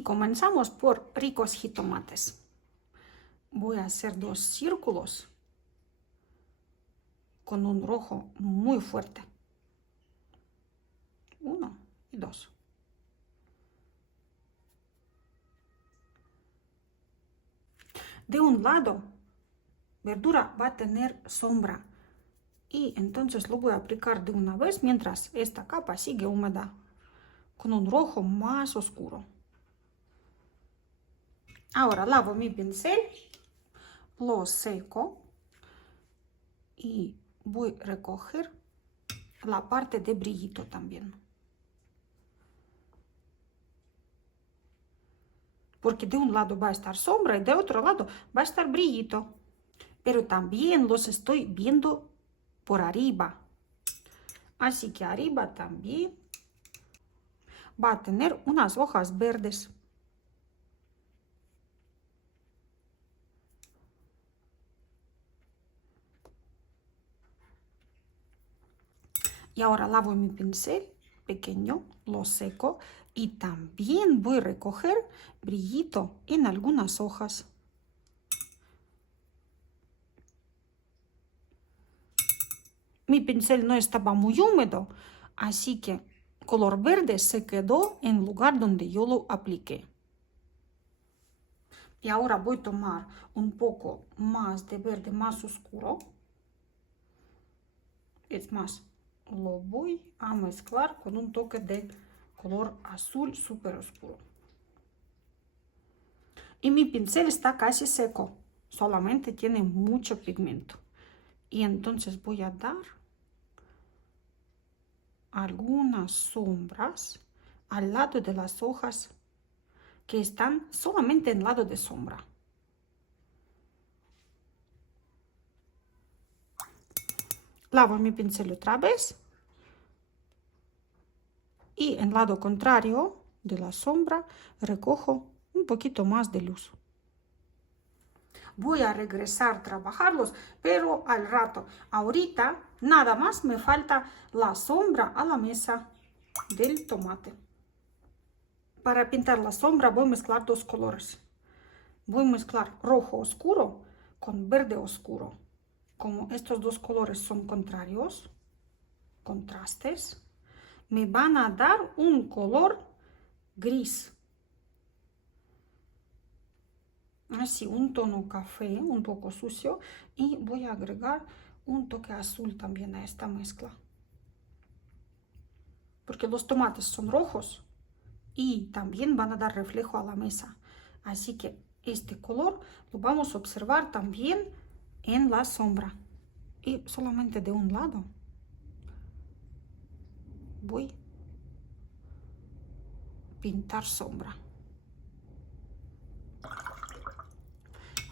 Y comenzamos por ricos jitomates. Voy a hacer 2 círculos con un rojo muy fuerte. 1 y 2. De un lado, verdura va a tener sombra. Y entonces lo voy a aplicar de una vez mientras esta capa sigue húmeda, con un rojo más oscuro. Ahora lavo mi pincel, lo seco y voy a recoger la parte de brillito también. Porque de un lado va a estar sombra y de otro lado va a estar brillito. Pero también los estoy viendo por arriba. Así que arriba también va a tener unas hojas verdes. Y ahora lavo mi pincel pequeño, lo seco y también voy a recoger brillito en algunas hojas. Mi pincel no estaba muy húmedo, así que color verde se quedó en el lugar donde yo lo apliqué. Y ahora voy a tomar un poco más de verde más oscuro. Es más, lo voy a mezclar con un toque de color azul súper oscuro. Y mi pincel está casi seco, solamente tiene mucho pigmento. Y entonces voy a dar algunas sombras al lado de las hojas que están solamente en el lado de sombra. Lavo mi pincel otra vez y en el lado contrario de la sombra recojo un poquito más de luz. Voy a regresar a trabajarlos, pero al rato. Ahorita nada más me falta la sombra a la mesa del tomate. Para pintar la sombra voy a mezclar 2 colores. Voy a mezclar rojo oscuro con verde oscuro. Como estos 2 colores son contrarios, contrastes, me van a dar un color gris. Así, un tono café, un poco sucio. Y voy a agregar un toque azul también a esta mezcla. Porque los tomates son rojos y también van a dar reflejo a la mesa. Así que este color lo vamos a observar también en la sombra. Y solamente de un lado voy a pintar sombra.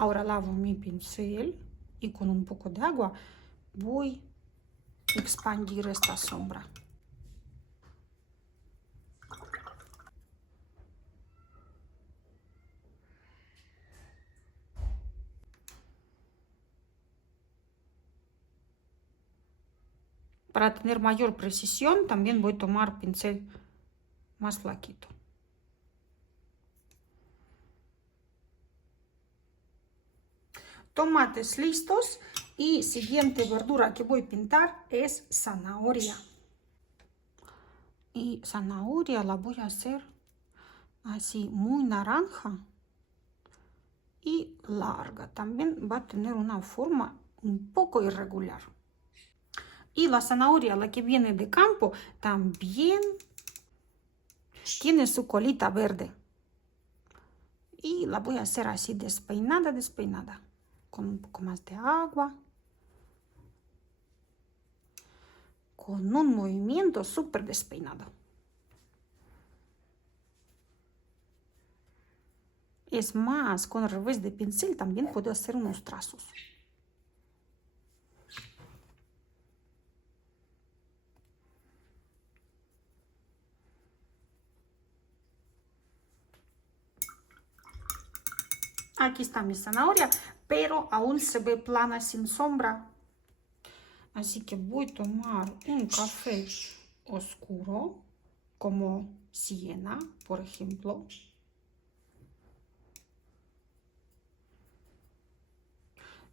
Ahora lavo mi pincel y con un poco de agua voy a expandir esta sombra. Para tener mayor precisión también voy a tomar pincel más flaquito. Tomates listos y siguiente verdura que voy a pintar es zanahoria. Y zanahoria la voy a hacer así muy naranja y larga. También va a tener una forma un poco irregular. Y la zanahoria, la que viene de campo, también tiene su colita verde. Y la voy a hacer así despeinada, despeinada. Con un poco más de agua. Con un movimiento súper despeinado. Es más, con el revés de pincel también puedo hacer unos trazos. Aquí está mi zanahoria, pero aún se ve plana sin sombra. Así que voy a tomar un café oscuro, como siena, por ejemplo.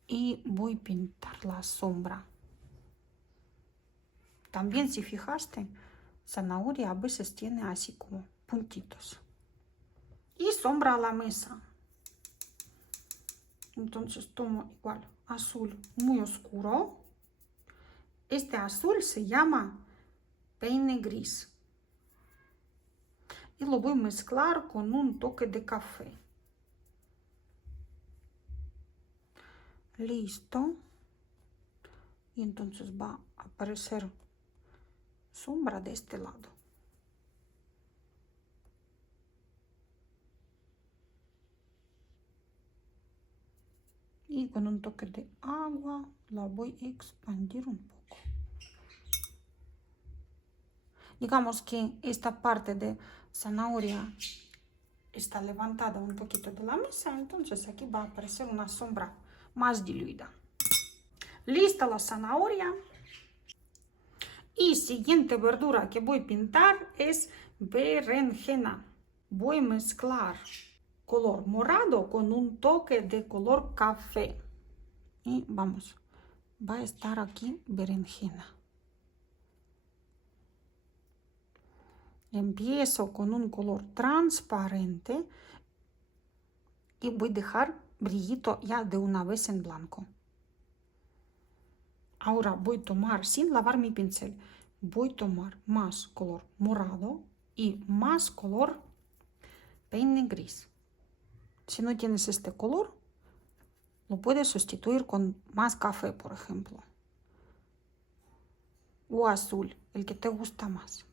y voy a pintar la sombra. También, si fijaste, zanahoria a veces tiene así como puntitos. Y sombra a la mesa. Entonces tomo igual azul muy oscuro. Este azul se llama peine gris. Y lo voy a mezclar con un toque de café. Listo. Y entonces va a aparecer sombra de este lado. Y con un toque de agua la voy a expandir un poco. Digamos que esta parte de zanahoria está levantada un poquito de la mesa, entonces aquí va a aparecer una sombra más diluida. Lista la zanahoria. Y siguiente verdura que voy a pintar es berenjena. Voy a mezclar color morado con un toque de color café. Y vamos, va a estar aquí berenjena. Empiezo con un color transparente y voy a dejar brillito ya de una vez en blanco. Ahora voy a tomar, sin lavar mi pincel, voy a tomar más color morado y más color peine gris. Si no tienes este color, lo puedes sustituir con más café, por ejemplo. O azul, el que te gusta más.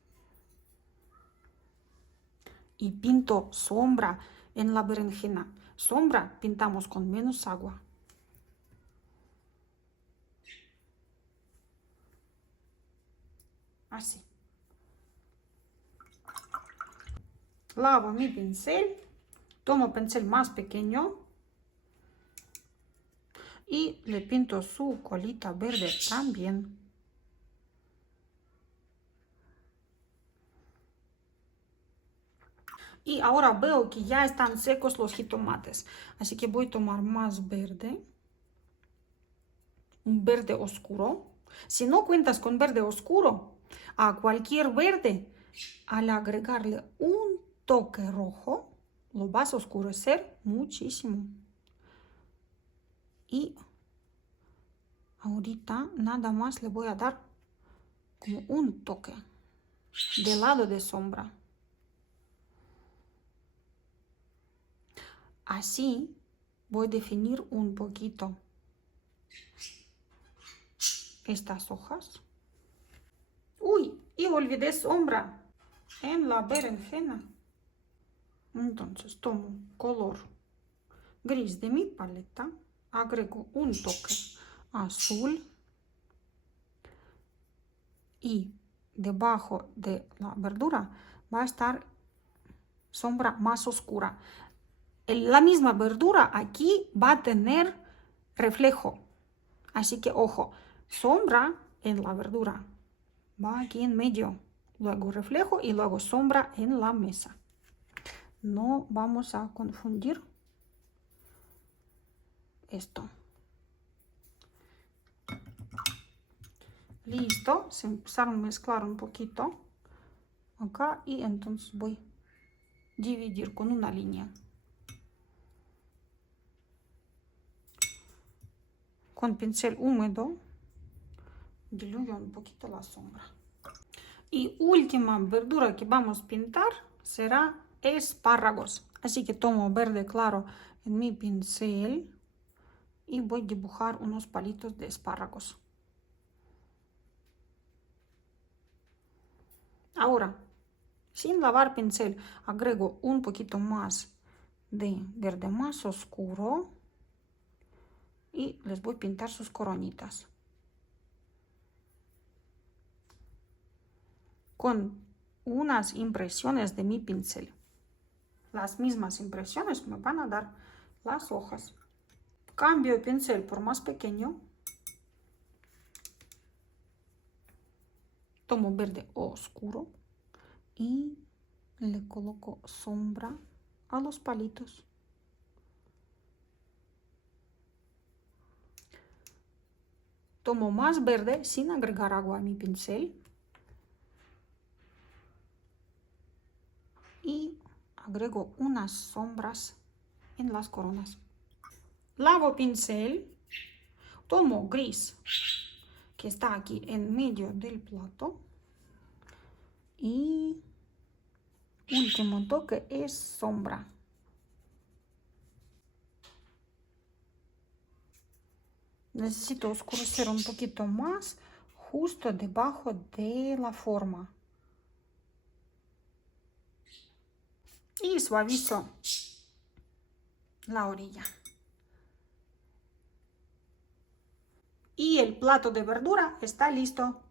Y pinto sombra en la berenjena. Sombra pintamos con menos agua. Así. Lavo mi pincel. Tomo pincel más pequeño. Y le pinto su colita verde también. Y ahora veo que ya están secos los jitomates. Así que voy a tomar más verde. Un verde oscuro. Si no cuentas con verde oscuro, a cualquier verde, al agregarle un toque rojo, lo vas a oscurecer muchísimo. Y ahorita nada más le voy a dar como un toque del lado de sombra. Así voy a definir un poquito estas hojas. Uy, y olvidé sombra en la berenjena. Entonces tomo color gris de mi paleta, agrego un toque azul y debajo de la verdura va a estar sombra más oscura. La misma verdura aquí va a tener reflejo, así que ojo, sombra en la verdura va aquí en medio, luego reflejo y luego sombra en la mesa. No vamos a confundir esto. Listo, se empezaron a mezclar un poquito acá y entonces voy a dividir con una línea. Con pincel húmedo diluyo un poquito la sombra. Y última verdura que vamos a pintar será espárragos. Así que tomo verde claro en mi pincel y voy a dibujar unos palitos de espárragos. Ahora, sin lavar pincel, agrego un poquito más de verde más oscuro y les voy a pintar sus coronitas. Con unas impresiones de mi pincel. Las mismas impresiones me van a dar las hojas. Cambio el pincel por más pequeño. Tomo verde oscuro y le coloco sombra a los palitos. Tomo más verde sin agregar agua a mi pincel. Y agrego unas sombras en las coronas. Lavo pincel. Tomo gris, que está aquí en medio del plato. Y último toque es sombra. Necesito oscurecer un poquito más justo debajo de la forma. Y suavizo la orilla. Y el plato de verdura está listo.